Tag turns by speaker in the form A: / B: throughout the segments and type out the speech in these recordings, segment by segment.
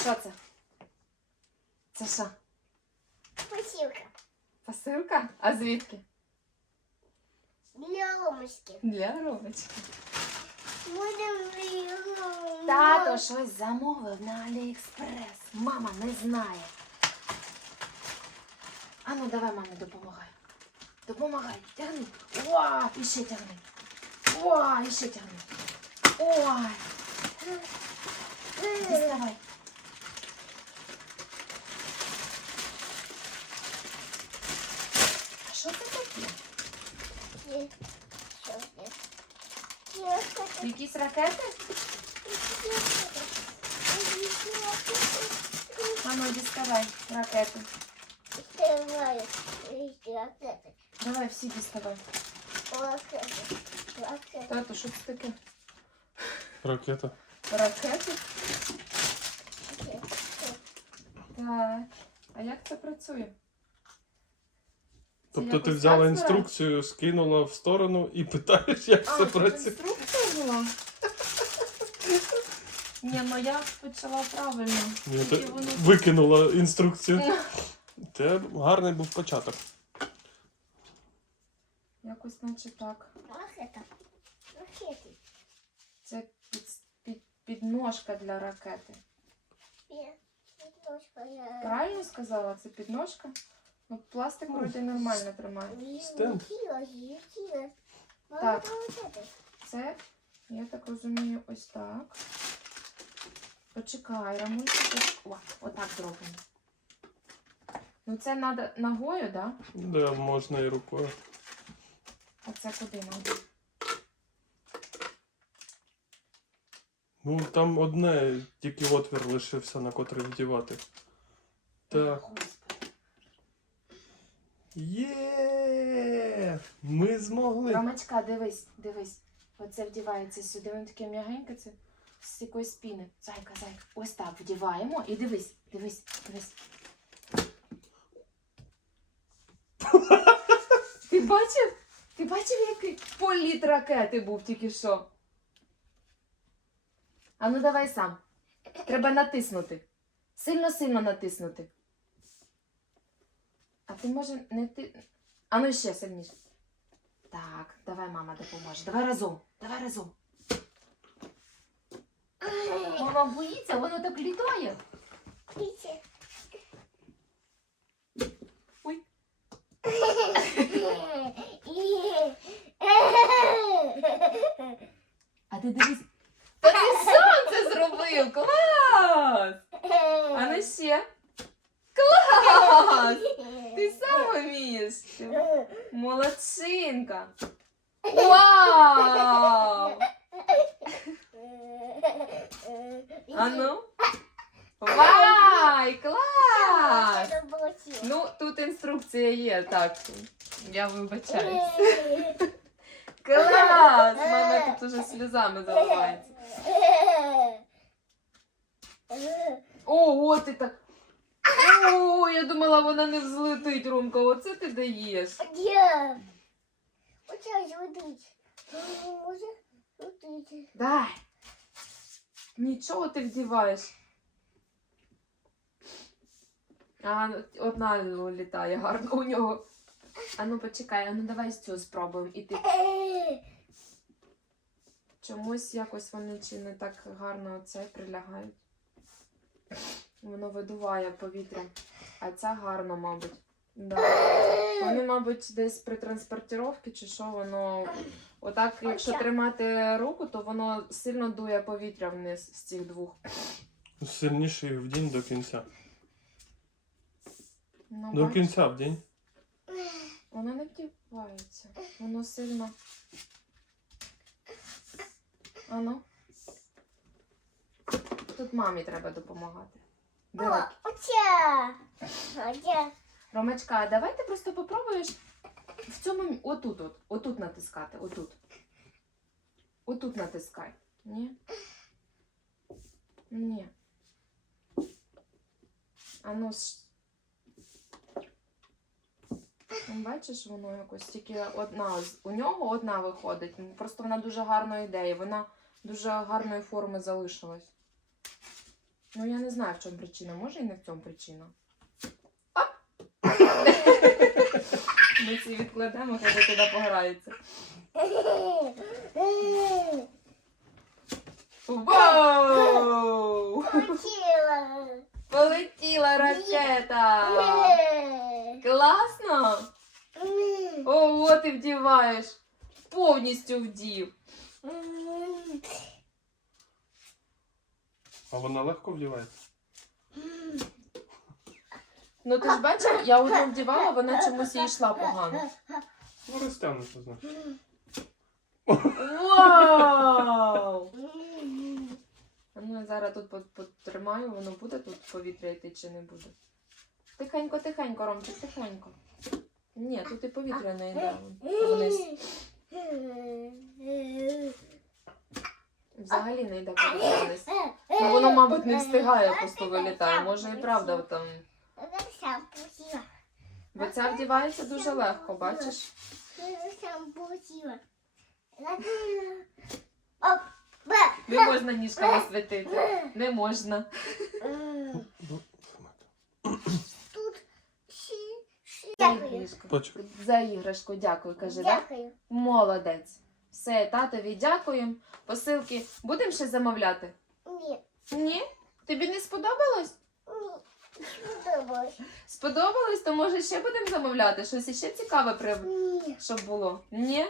A: Що це? Це що?
B: Посилка.
A: Посилка? А звідки?
B: Для Ромочки.
A: Для Ромочки.
B: Будемо.
A: Тато щось замовив на Аліекспрес. Мама не знає. Ану, давай мамі допомагай. Допомагай, тягни. О, і ще тягни. О, і ще тягни. Ой, діставай. що це таке?
B: Є. Що це? Є.
A: Якісь ракети? Мамо, діставай ракети.
B: Давай. Ракети.
A: Давай всі діставай.
B: Ракети. Ракети.
A: Тато, що це таке?
C: Ракета.
A: Ракети? Так. А як це працює?
C: Тобто ти взяла інструкцію, скинула в сторону і питаєш, як
A: А,
C: це працює.
A: інструкція була? Ні, ну я почала правильно.
C: Ні,
A: Тільки
C: ти
A: воно-
C: викинула інструкцію. Це гарний був початок.
A: Якось наче так.
B: Ракета. Ракети.
A: Це під, під, підножка для ракети.
B: Є. Немножко я...
A: Правильно сказала? Це підножка? Ну, пластик
C: Ну,
A: вроді нормально тримає.
C: Стенд.
A: Так. Це, я так розумію, ось так. Почекай, рамулька. О, отак зробимо. Ну це треба ногою, так? Да?
C: Да, можна і рукою.
A: А це куди нам?
C: Ну там одне, тільки отвір лишився, на котрий вдівати. Так. Є! Ми змогли.
A: Ромочка, дивись, дивись. Оце вдівається сюди, воно таке м'ягеньке, це з якоїсь спіни. Зайка, зайка. Ось так вдіваємо і дивись, дивись, дивись. Ти бачив? Ти бачив, який політ ракети був тільки що? А ну давай сам. Треба натиснути. Сильно-сильно натиснути. А ти може не ти. А ну ще сильніше. Так, давай мама допоможе. Давай разом. Давай разом. Мама боїться, воно так літає.
B: Дивіться.
A: Ой. А ти дивись. Та ти сам це зробив! Клас! А ну ще. Клас! Ти сам вмієш. Молодчинка. Вау! А ну. Вай, клас! Ну, тут інструкція є, так. Я вибачаюсь. Клас! Мама тут уже сльозами заливається. Ого, ти так. О, я думала, вона не взлетить, Ромка. Оце ти даєш.
B: Где? Оце зводить. Може зводить.
A: Дай. Нічого ти вдіваєш. А, одна літає гарно у нього. А ну почекай, а ну давай цю спробуємо. І ти чомусь якось вони чи не так гарно оце прилягають. Воно видуває повітря. А ця гарно, мабуть. Да. Вони, мабуть, десь при транспортировці чи що, воно отак, якщо тримати руку, то воно сильно дує повітря вниз з цих двох.
C: Сильніший в день до кінця.
A: Ну,
C: До
A: бачиш,
C: кінця в день.
A: Воно не вдівається. Воно сильно. Ану. Тут мамі треба допомагати. Диви.
B: О, оце. Оце.
A: Ромочка, а давай ти просто попробуєш в цьому отут, от, отут натискати, отут. Отут натискай. Ні? Ні. А ну ж. Ну, Бачиш, воно якось тільки одна. У нього одна виходить. Просто вона дуже гарної ідеї. Вона дуже гарної форми залишилась. Ну я не знаю, в чому причина. Може і не в цьому причина. А! Ми ці відкладемо, хай туди пограється. Вау!
B: Хотіла.
A: Полетіла ракета! Класно! Ого, ти вдіваєш! Повністю вдів.
C: А вона легко вдівається.
A: Ну ти ж бачив, я одну вдівала, вона чомусь і йшла погано.
C: Ну, розтягнуться, значить.
A: Вау! Ну, я зараз тут по- потримаю, воно буде тут повітря йти чи не буде. Тихенько, тихенько, Ромчик, тихенько. Ні, тут і повітря не йде. Вниз. Взагалі не йде повітря вниз. Ну воно, мабуть, не встигає, просто вилітає. Може і правда там. Бо ця вдівається дуже легко, бачиш? Не можна ніжками світити. Не можна.
B: Дякую.
A: іграшку. За іграшку дякую, каже, так?
B: Дякую.
A: Молодець. Все, татові дякуємо. Посилки будемо ще замовляти?
B: Ні,
A: Ні? Тобі не сподобалось?
B: ні. Сподобалось.
A: Сподобалось, то може ще будемо замовляти? Щось іще цікаве при...
B: Ні.
A: щоб було. Ні?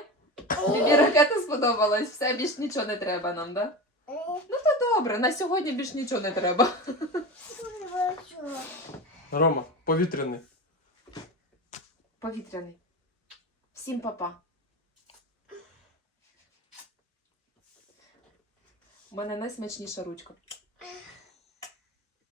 A: Тобі ракета сподобалась, все більш нічого не треба нам, так? да? Та добре, на сьогодні більш нічого не треба.
C: Рома, повітряний.
A: Повітряний. Всім папа. У мене найсмачніша ручка.